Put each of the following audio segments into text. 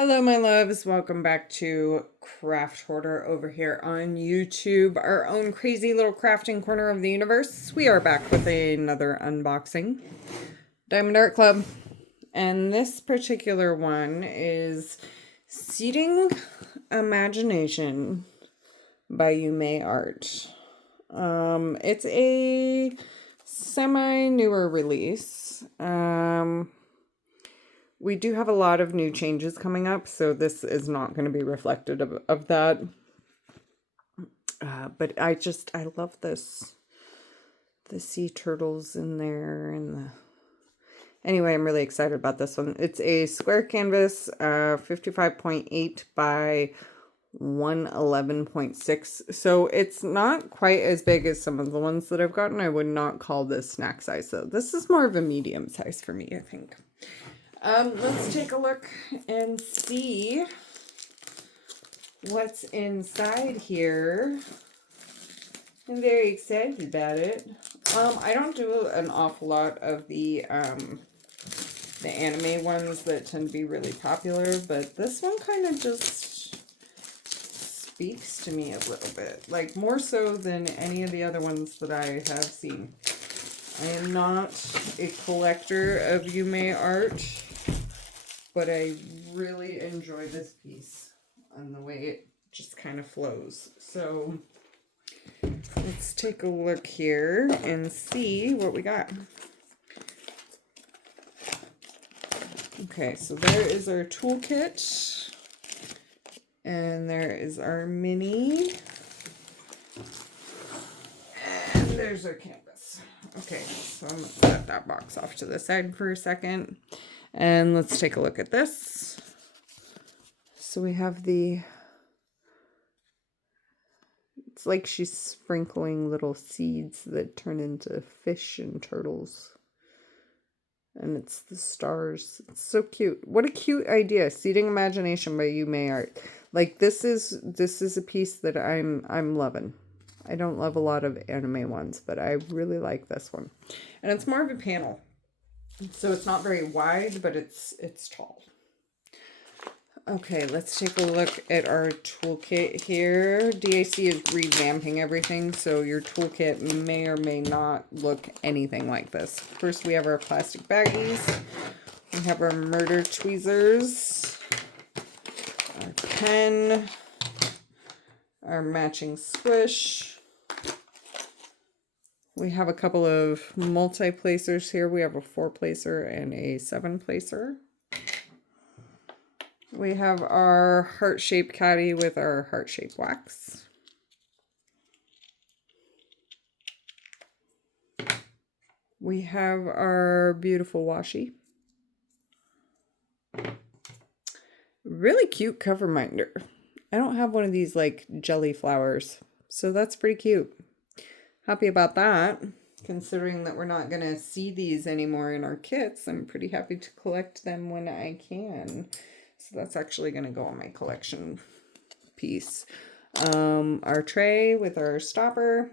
Hello, my loves. Welcome back to Craft Hoarder over here on YouTube, our own crazy little crafting corner of the universe. We are back with another unboxing. Diamond Art Club. And this particular one is Seeding Imagination by Yuumei Art. It's a semi-newer release. We do have a lot of new changes coming up, so this is not going to be reflective of that. But I love this. The sea turtles in there and the... Anyway, I'm really excited about this one. It's a square canvas, 55.8 by 111.6. So it's not quite as big as some of the ones that I've gotten. I would not call this snack size, though. This is more of a medium size for me, I think. Let's take a look and see what's inside here. I'm very excited about it. I don't do an awful lot of the anime ones that tend to be really popular, but this one kind of just speaks to me a little bit, like more so than any of the other ones that I have seen. I am not a collector of Yuumei Art, but I really enjoy this piece and the way it just kind of flows. So let's take a look here and see what we got. Okay, so there is our toolkit. And there is our mini. And there's our canvas. Okay, so I'm going to set that box off to the side for a second. And let's take a look at this. So we have the... It's like she's sprinkling little seeds that turn into fish and turtles. And it's the stars. It's so cute. What a cute idea. Seeding Imagination by Yuumei Art. Like this is a piece that I'm loving. I don't love a lot of anime ones, but I really like this one. And it's more of a panel. So it's not very wide, but it's tall. Okay, let's take a look at our toolkit here. DAC is revamping everything, so your toolkit may or may not look anything like this. First, we have our plastic baggies. We have our murder tweezers. Our pen. Our matching squish. We have a couple of multi-placers here. We have a 4-placer and a 7-placer. We have our heart-shaped caddy with our heart-shaped wax. We have our beautiful washi. Really cute cover minder. I don't have one of these like jelly flowers, so that's pretty cute. Happy about that. Considering that we're not going to see these anymore in our kits, I'm pretty happy to collect them when I can. So that's actually going to go on my collection piece. Our tray with our stopper.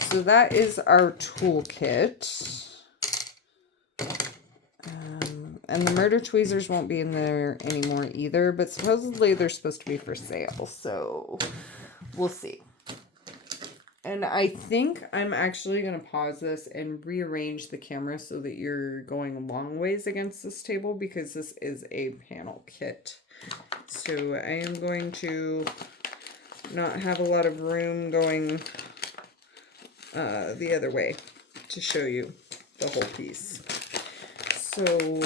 So that is our toolkit. And the murder tweezers won't be in there anymore either, but supposedly they're supposed to be for sale. So we'll see. And I think I'm actually going to pause this and rearrange the camera so that you're going a long ways against this table because this is a panel kit. So I am going to not have a lot of room going the other way to show you the whole piece. So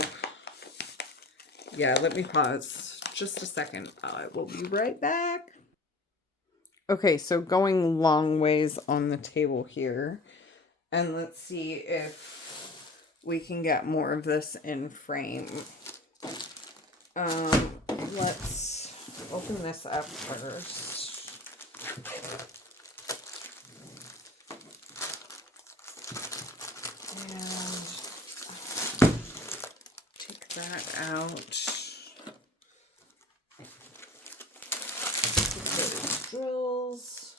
yeah, let me pause just a second. I will be right back. Okay, so going long ways on the table here. And let's see if we can get more of this in frame. Let's open this up first. And take that out. Drills.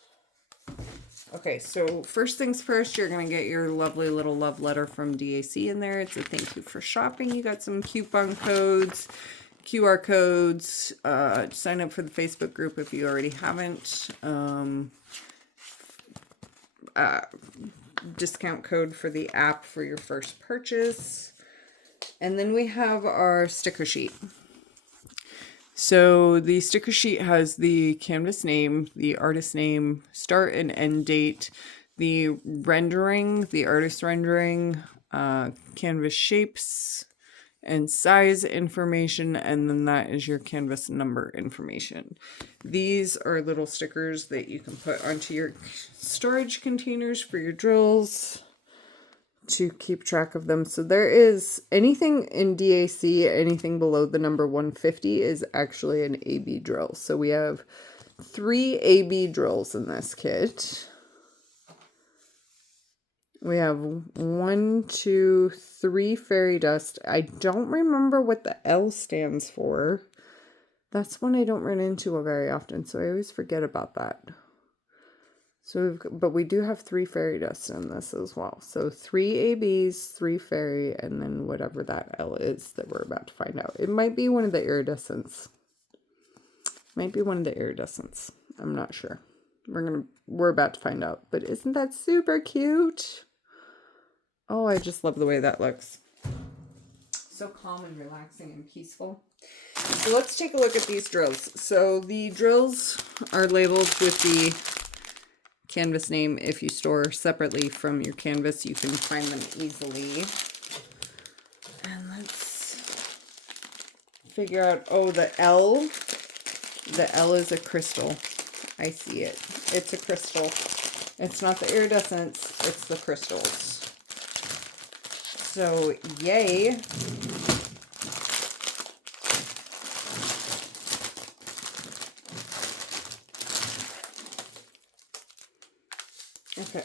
Okay, so first things first, you're going to get your lovely little love letter from DAC in there. It's a thank you for shopping. You got some coupon codes. QR codes, sign up for the Facebook group if you already haven't. Discount code for the app for your first purchase. And then we have our sticker sheet. So the sticker sheet has the canvas name, the artist name, start and end date, the rendering, the artist rendering, canvas shapes and size information, and then that is your canvas number information. These are little stickers that you can put onto your storage containers for your drills to keep track of them. So there is anything in DAC, anything below the number 150 is actually an AB drill. So we have 3 AB drills in this kit. We have 1, 2, 3 fairy dust. I don't remember what the L stands for. That's one I don't run into very often, so I always forget about that. So, but we do have 3 fairy dusts in this as well. So 3 ABs, 3 fairy, and then whatever that L is that we're about to find out. It might be one of the iridescents. Might be one of the iridescents. I'm not sure. We're about to find out. But isn't that super cute? Oh, I just love the way that looks. So calm and relaxing and peaceful. So let's take a look at these drills. So the drills are labeled with the canvas name. If you store separately from your canvas, you can find them easily. And let's figure out, oh, the L is a crystal. I see it. It's a crystal. It's not the iridescence, it's the crystals. So, yay. Okay.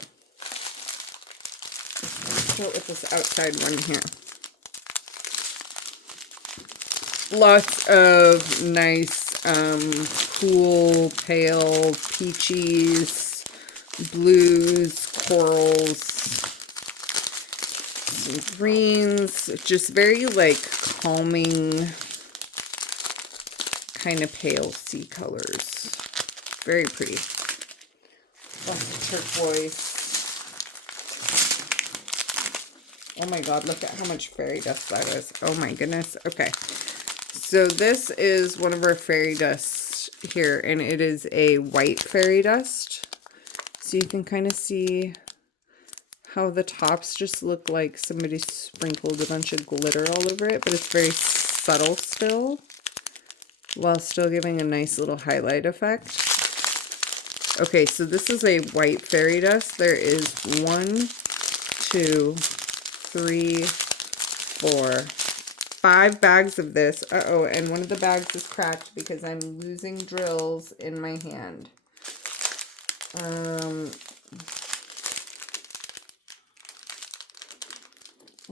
Let's go with this outside one here. Lots of nice, cool, pale, peaches, blues, corals, some greens, just very like calming, kind of pale sea colors. Very pretty. Lots of turquoise. Oh my god, look at how much fairy dust that is. Oh my goodness. Okay. So this is one of our fairy dusts here, and it is a white fairy dust. So you can kind of see how the tops just look like somebody sprinkled a bunch of glitter all over it, but it's very subtle still, while still giving a nice little highlight effect. Okay, so this is a white fairy dust. There is 1, 2, 3, 4, 5 bags of this. Uh-oh, and one of the bags is cracked because I'm losing drills in my hand.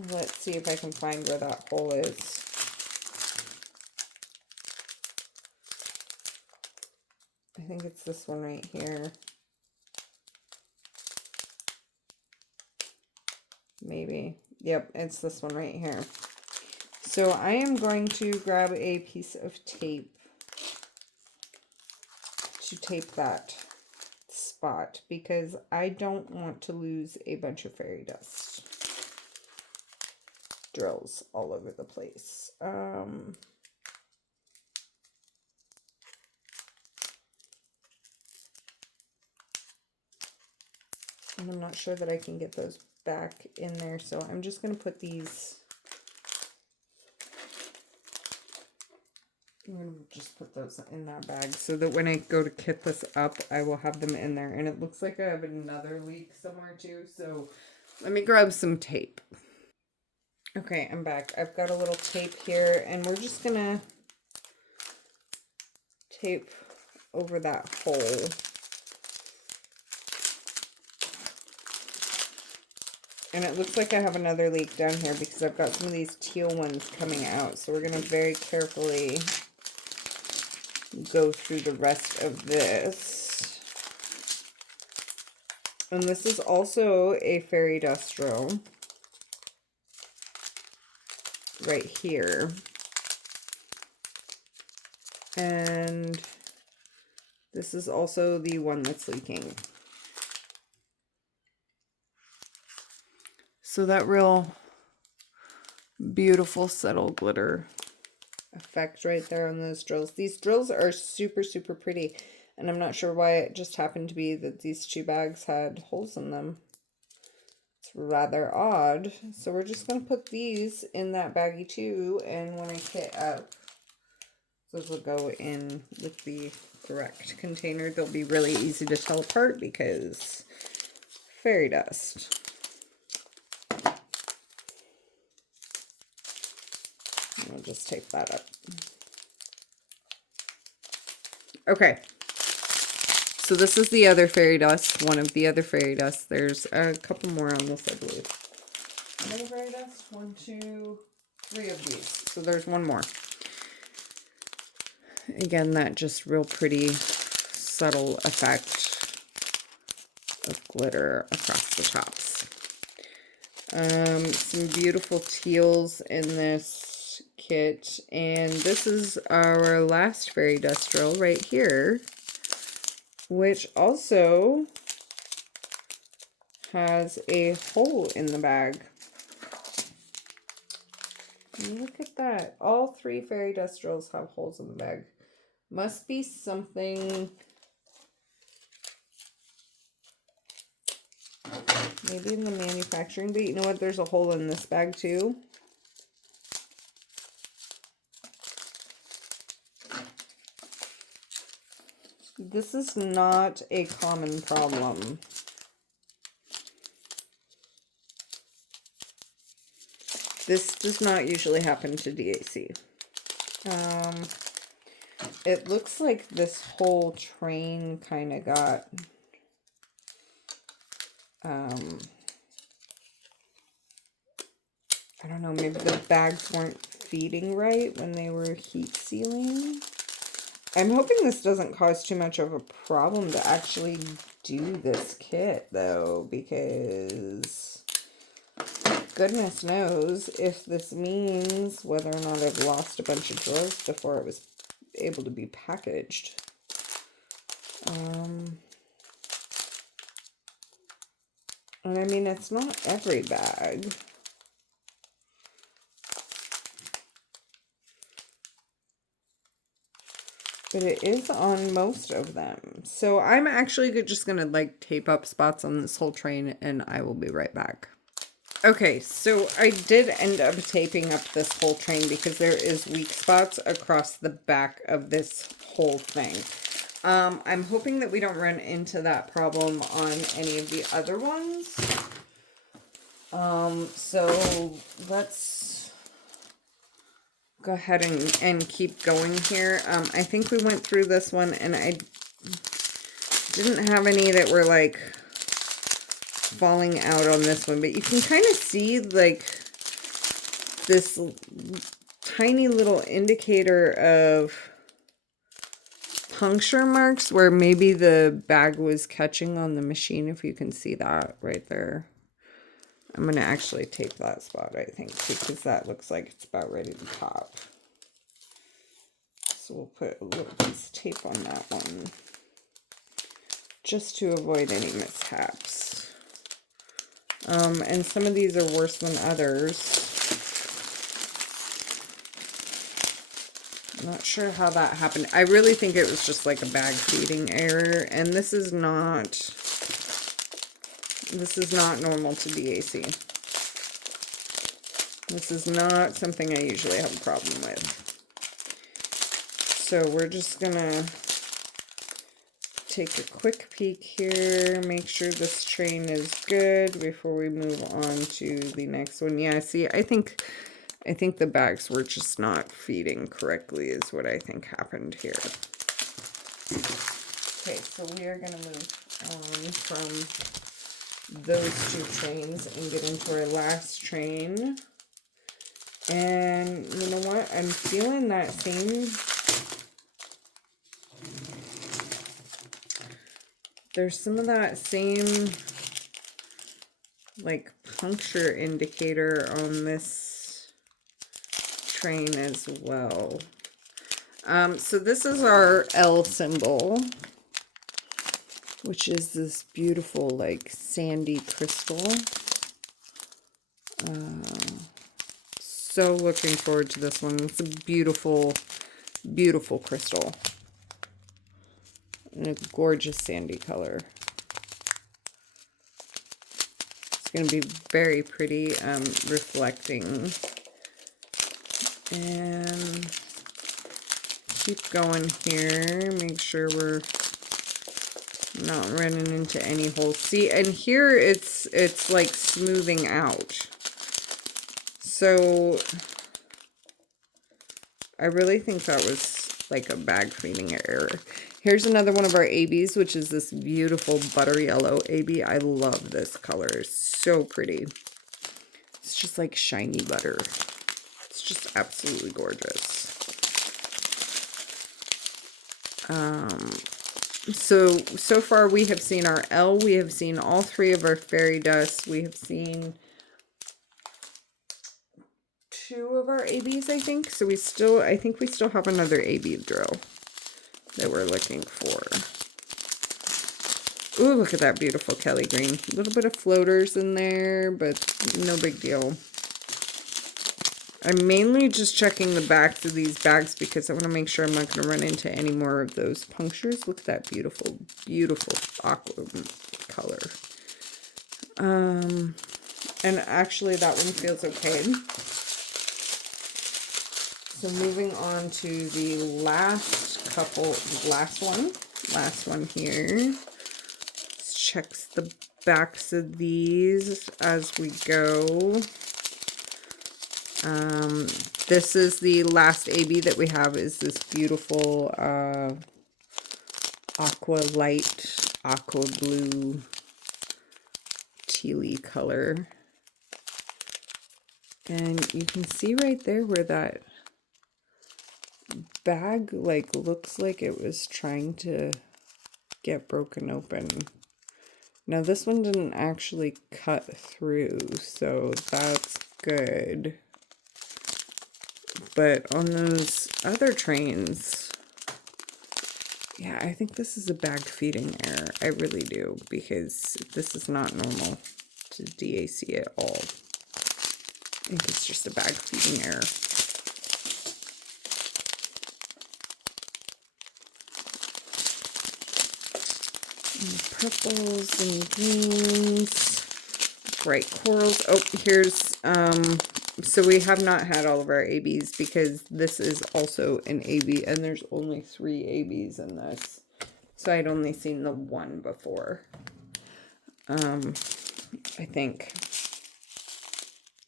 Let's see if I can find where that hole is. I think it's this one right here. Maybe. Yep, it's this one right here. So I am going to grab a piece of tape to tape that spot because I don't want to lose a bunch of fairy dust drills all over the place. And I'm not sure that I can get those back in there, so I'm just going to put these, I'm going to just put those in that bag so that when I go to kit this up, I will have them in there. And it looks like I have another leak somewhere too, so let me grab some tape. Okay, I'm back. I've got a little tape here, and we're just going to tape over that hole. And it looks like I have another leak down here because I've got some of these teal ones coming out. So we're going to very carefully go through the rest of this. And this is also a fairy dust drill right here. And this is also the one that's leaking. So that real beautiful subtle glitter effect right there on those drills. These drills are super, super pretty. And I'm not sure why it just happened to be that these two bags had holes in them. It's rather odd. So we're just going to put these in that baggie too. And when I kit up, those will go in with the correct container. They'll be really easy to tell apart because fairy dust. We'll just tape that up. Okay. So this is the other fairy dust, one of the other fairy dust. There's a couple more on this, I believe. Another fairy dust? 1, 2, 3 of these. So there's one more. Again, that just real pretty, subtle effect of glitter across the tops. Some beautiful teals in this kit, and this is our last fairy dust drill right here, which also has a hole in the bag. Look at that. All 3 fairy dust drills have holes in the bag. Must be something, maybe in the manufacturing, but you know what? There's a hole in this bag too. This is not a common problem. This does not usually happen to DAC. It looks like this whole train kind of got, I don't know, maybe the bags weren't feeding right when they were heat sealing. I'm hoping this doesn't cause too much of a problem to actually do this kit, though, because goodness knows if this means whether or not I've lost a bunch of drills before it was able to be packaged. And I mean, it's not every bag. But it is on most of them. So I'm actually just going to like tape up spots on this whole train and I will be right back. Okay, so I did end up taping up this whole train because there is weak spots across the back of this whole thing. I'm hoping that we don't run into that problem on any of the other ones. So let's go ahead and keep going here. I think we went through this one and I didn't have any that were like falling out on this one, but you can kind of see like this tiny little indicator of puncture marks where maybe the bag was catching on the machine, if you can see that right there. I'm going to actually tape that spot, I think, because that looks like it's about ready to pop. So we'll put a little piece of tape on that one, just to avoid any mishaps. And some of these are worse than others. I'm not sure how that happened. I really think it was just like a bag feeding error, and this is not normal to DAC. This is not something I usually have a problem with. So we're just gonna take a quick peek here, make sure this train is good before we move on to the next one. Yeah, see, I think the bags were just not feeding correctly is what I think happened here. Okay, so we are gonna move on from those two trains and get into our last train. And you know what? I'm feeling that same, there's some of that same like puncture indicator on this train as well. So this is our L symbol, which is this beautiful, like, sandy crystal. So looking forward to this one. It's a beautiful, beautiful crystal. And a gorgeous sandy color. It's going to be very pretty, reflecting. And keep going here. Make sure we're not running into any holes. See, and here it's like smoothing out. So I really think that was like a bag cleaning error. Here's another one of our ABs, which is this beautiful butter yellow AB. I love this color. It's so pretty. It's just like shiny butter. It's just absolutely gorgeous. So far we have seen our L. We have seen all three of our fairy dusts. We have seen 2 of our ABs, I think. So I think we still have another AB drill that we're looking for. Ooh, look at that beautiful Kelly green. A little bit of floaters in there, but no big deal. I'm mainly just checking the backs of these bags because I want to make sure I'm not going to run into any more of those punctures. Look at that beautiful, beautiful aqua color. And actually that one feels okay. So moving on to the last one here. Let's check the backs of these as we go. This is the last AB that we have, is this beautiful aqua light, aqua blue, tealy color. And you can see right there where that bag like looks like it was trying to get broken open. Now this one didn't actually cut through, so that's good. But on those other trains, yeah, I think this is a bag feeding error. I really do, because this is not normal to DAC at all. I think it's just a bag feeding error. And purples and greens, bright corals. Oh, here's, so we have not had all of our ABs because this is also an AB and there's only 3 ABs in this. So I'd only seen the one before. I think.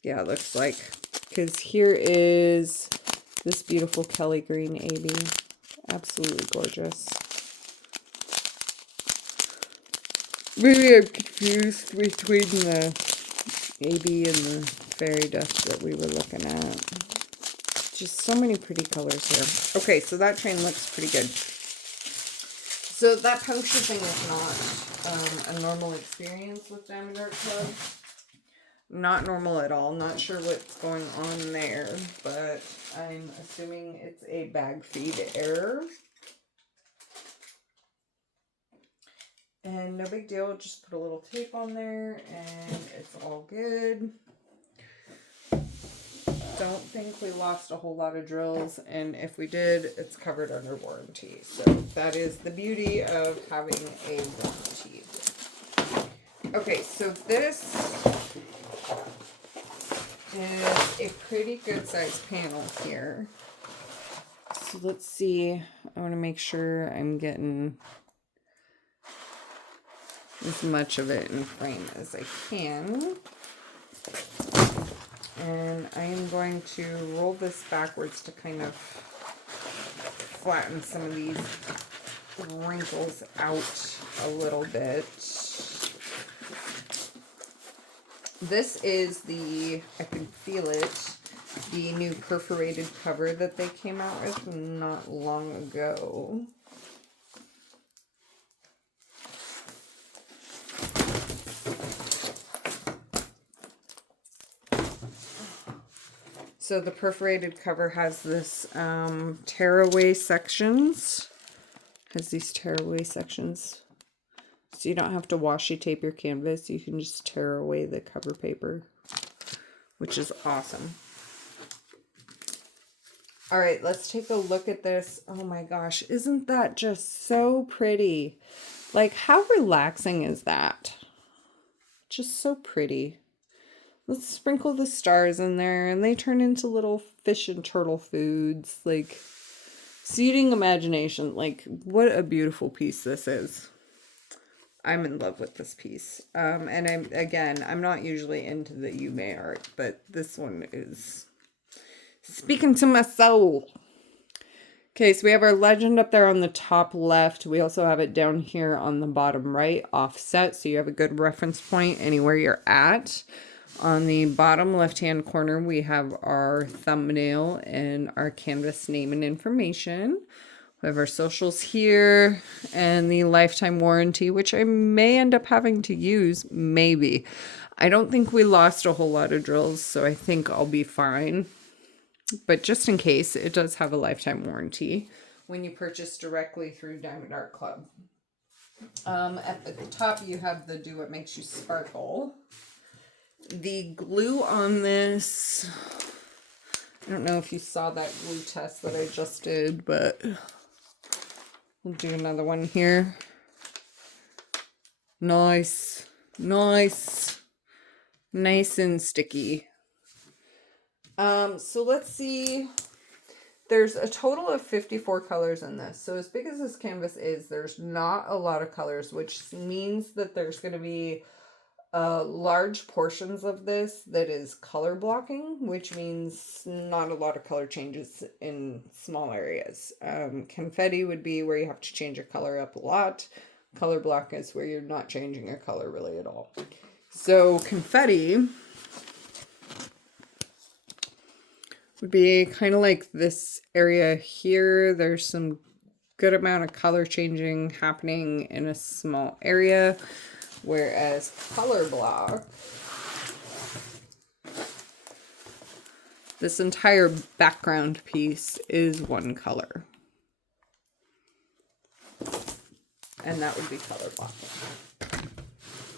Yeah, it looks like. Because here is this beautiful Kelly green AB. Absolutely gorgeous. Maybe I'm confused between the AB and the fairy dust that we were looking at. Just so many pretty colors here. Okay, so that train looks pretty good. So that puncture thing is not a normal experience with Diamond Art Club. Not normal at all. Not sure what's going on there, but I'm assuming it's a bag feed error. And no big deal, just put a little tape on there and it's all good. Don't think we lost a whole lot of drills, and if we did, it's covered under warranty. So that is the beauty of having a warranty. Okay, so this is a pretty good sized panel here. So let's see, I want to make sure I'm getting as much of it in frame as I can. And I am going to roll this backwards to kind of flatten some of these wrinkles out a little bit. This is I can feel it, the new perforated cover that they came out with not long ago. So the perforated cover has this tearaway sections. Has these tearaway sections. So you don't have to washi tape your canvas. You can just tear away the cover paper, which is awesome. All right, let's take a look at this. Oh my gosh, isn't that just so pretty? Like, how relaxing is that? Just so pretty. Let's sprinkle the stars in there, and they turn into little fish and turtle foods. Like, seeding imagination. Like, what a beautiful piece this is. I'm in love with this piece. And I'm not usually into the Yuumei art, but this one is speaking to my soul. Okay, so we have our legend up there on the top left. We also have it down here on the bottom right, offset, so you have a good reference point anywhere you're at. On the bottom left-hand corner, we have our thumbnail and our canvas name and information. We have our socials here and the lifetime warranty, which I may end up having to use, maybe. I don't think we lost a whole lot of drills, so I think I'll be fine. But just in case, it does have a lifetime warranty when you purchase directly through Diamond Art Club. At the top, you have the Do What Makes You Sparkle. The glue on this, I don't know if you saw that glue test that I just did, but we'll do another one here. Nice, nice, nice and sticky. So let's see. There's a total of 54 colors in this. So as big as this canvas is, there's not a lot of colors, which means that there's going to be large portions of this that is color blocking, which means not a lot of color changes in small areas. Confetti would be where you have to change a color up a lot. Color block is where you're not changing a color really at all. So confetti would be kind of like this area here. There's some good amount of color changing happening in a small area. Whereas color block, this entire background piece is one color. And that would be color block.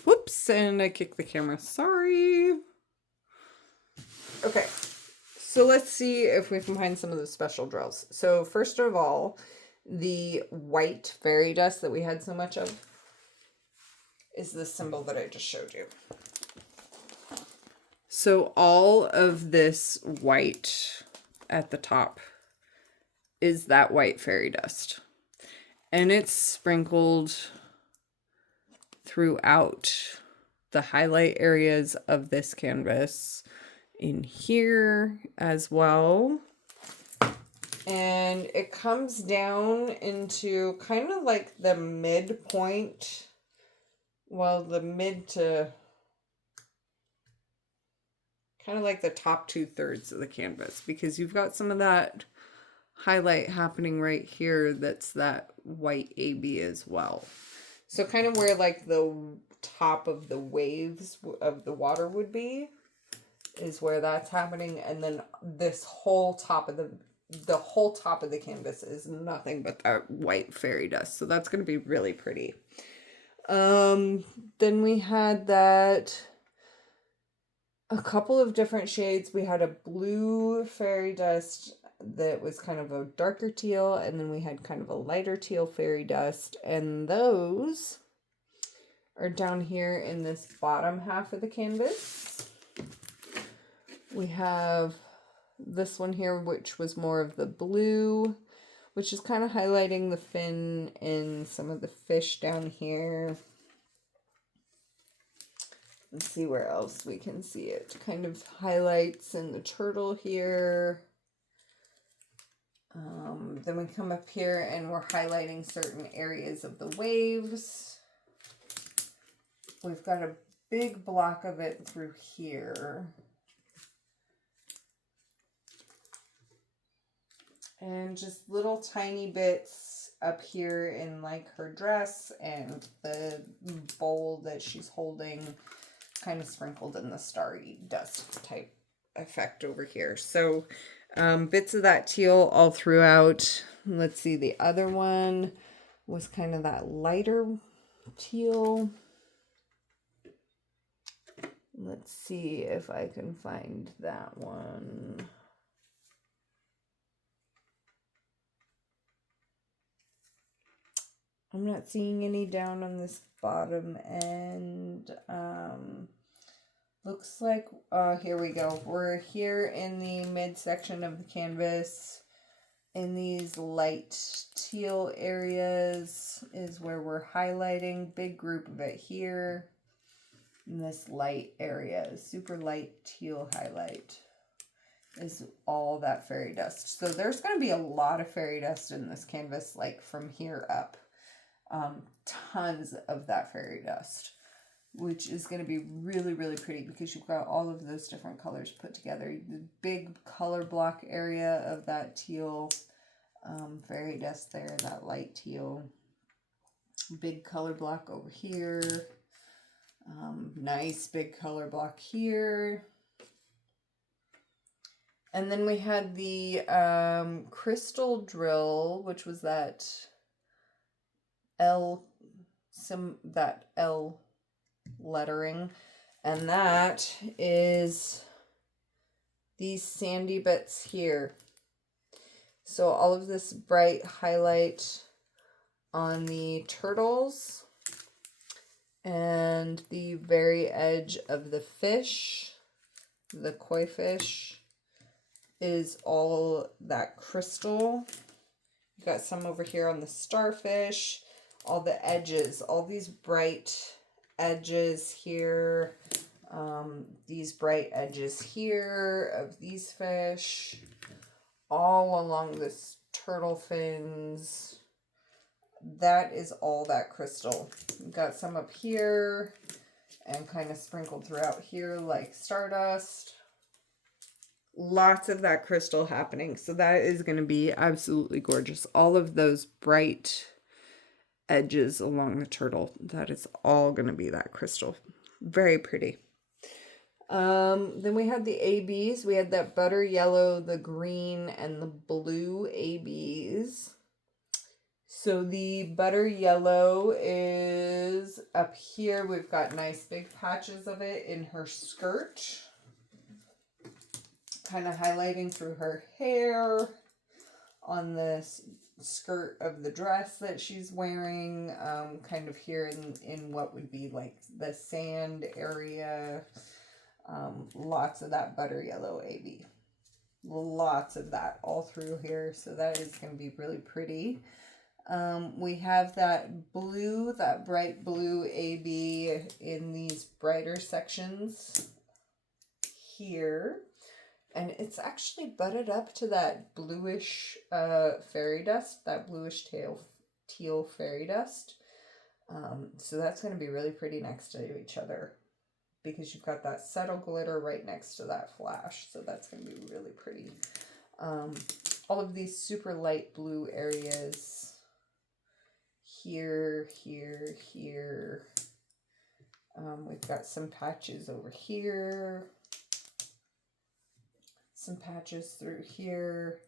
Whoops, and I kicked the camera. Sorry. Okay, so let's see if we can find some of the special drills. So first of all, the white fairy dust that we had so much of is this symbol that I just showed you. So all of this white at the top is that white fairy dust. And it's sprinkled throughout the highlight areas of this canvas, in here as well. And it comes down into kind of like the midpoint. Well, the mid to kind of like the top 2/3 of the canvas, because you've got some of that highlight happening right here. That's that white AB as well. So kind of where like the top of the waves of the water would be is where that's happening. And then this whole top of the whole top of the canvas is nothing but that white fairy dust. So that's going to be really pretty. Then we had that a couple of different shades. We had a blue fairy dust that was kind of a darker teal, and then we had kind of a lighter teal fairy dust, and those are down here in this bottom half of the canvas. We have this one here, which was more of the blue, which is kind of highlighting the fin and some of the fish down here. Let's see where else we can see it. Kind of highlights in the turtle here. Then we come up here and we're highlighting certain areas of the waves. We've got a big block of it through here. And just little tiny bits up here in like her dress and the bowl that she's holding, kind of sprinkled in the starry dust type effect over here. So bits of that teal all throughout. Let's see, the other one was kind of that lighter teal. Let's see if I can find that one. I'm not seeing any down on this bottom end. Looks like, here we go. We're here in the midsection of the canvas. In these light teal areas is where we're highlighting. Big group of it here. In this light area, super light teal highlight is all that fairy dust. So there's going to be a lot of fairy dust in this canvas, like from here up. Tons of that fairy dust, which is going to be really, really pretty because you've got all of those different colors put together. The big color block area of that teal fairy dust there, that light teal. Big color block over here. Nice big color block here. And then we had the crystal drill, which was that L lettering, and that is these sandy bits here. So all of this bright highlight on the turtles and the very edge of the fish, the koi fish, is all that crystal. You got some over here on the starfish, all the edges, all these bright edges here, these bright edges here of these fish, all along this turtle fins. That is all that crystal. We've got some up here and kind of sprinkled throughout here like stardust. Lots of that crystal happening. So that is going to be absolutely gorgeous. All of those bright edges along the turtle, that is all going to be that crystal. Very pretty. Then we had the ABs. We had that butter yellow, the green, and the blue ABs. So the butter yellow is up here. We've got nice big patches of it in her skirt. Kind of highlighting through her hair on the skirt of the dress that she's wearing. Kind of here in what would be like the sand area. Lots of that butter yellow AB. Lots of that all through here. So that is going to be really pretty. We have that blue, that bright blue AB in these brighter sections here. And it's actually butted up to that bluish fairy dust, that bluish teal fairy dust. So that's going to be really pretty next to each other because you've got that subtle glitter right next to that flash. So that's going to be really pretty. All of these super light blue areas here, here, here. We've got some patches over here. Some patches through here.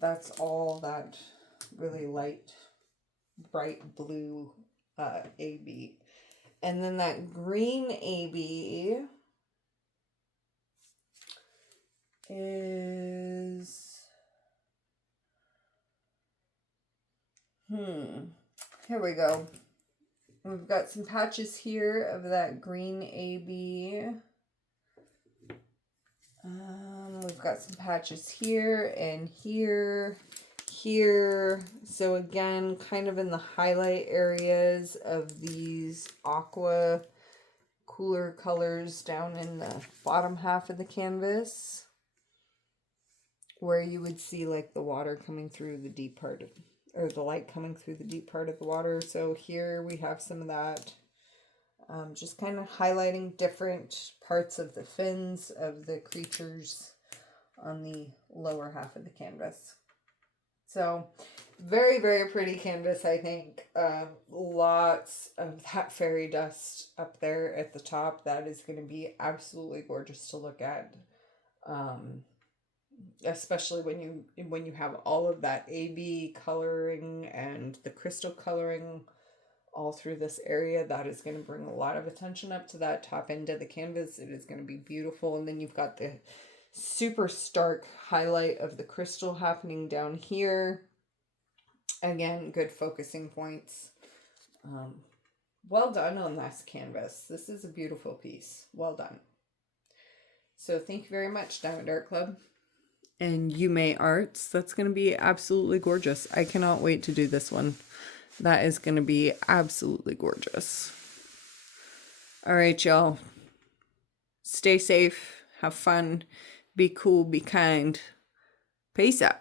That's all that really light, bright blue AB. And then that green AB is... Here we go. We've got some patches here of that green AB. We've got some patches here and here, here. So again, kind of in the highlight areas of these aqua cooler colors down in the bottom half of the canvas, where you would see like the water coming through the deep part of, or the light coming through the deep part of the water. So here we have some of that. Just kind of highlighting different parts of the fins of the creatures on the lower half of the canvas. So very, very pretty canvas, I think. Lots of that fairy dust up there at the top. That is going to be absolutely gorgeous to look at. Um, Especially when you have all of that AB coloring and the crystal coloring all through this area, that is going to bring a lot of attention up to that top end of the canvas. It is going to be beautiful. And then you've got the super stark highlight of the crystal happening down here. Again, good focusing points. Well done on this canvas. This is a beautiful piece. Well done. So thank you very much, Diamond Art Club. And Yuumei Arts. That's going to be absolutely gorgeous. I cannot wait to do this one. That is going to be absolutely gorgeous. All right, y'all. Stay safe. Have fun. Be cool. Be kind. Peace out.